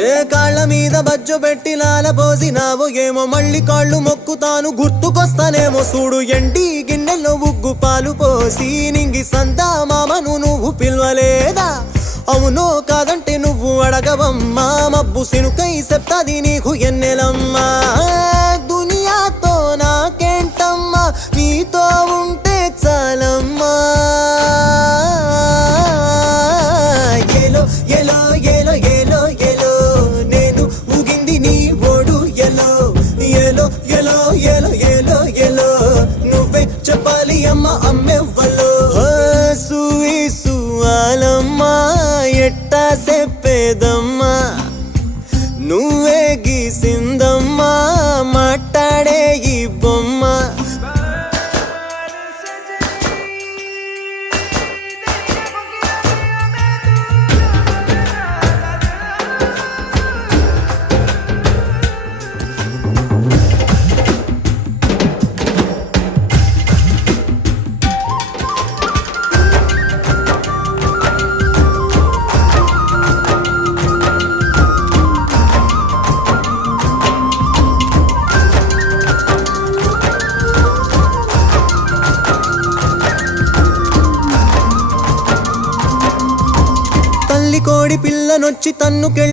ఏ కాళ్ళ మీద బజ్జు పెట్టి లాలపోసినావో ఏమో మళ్ళీ కాళ్ళు మొక్కుతాను గుర్తుకొస్తానేమో చూడు ఎండి గిన్నెల్లో ఉగ్గు పాలు పోసి నింగి సంతా మామను నువ్వు పిలవలేదా అవునో కాదంటే నువ్వు అడగవమ్మా మబ్బు సినుకై చెప్తాది నీకు ఎన్నెలమ్మా దునియాతో నాకేంటమ్మా నీతో ఉంటే చాలమ్మా ఎలో ఎలో ఎలో ఎలో ఎలో నేను ఊగింది నీ ఓడు ఎలో ఎలో ఎలో ఎలో ఎలో ఎలో నువ్వే చెప్పాలి అమ్మ అమ్మెవ్వలో సూసు ఆలమ్మా ఎట్టా చెప్పేదమ్మా నువ్వే గీసిందమ్మా మాట్లాడే ఈ బొమ్మ తల్లి కోడి పిల్లనొచ్చి తన్నుకెళ్ళి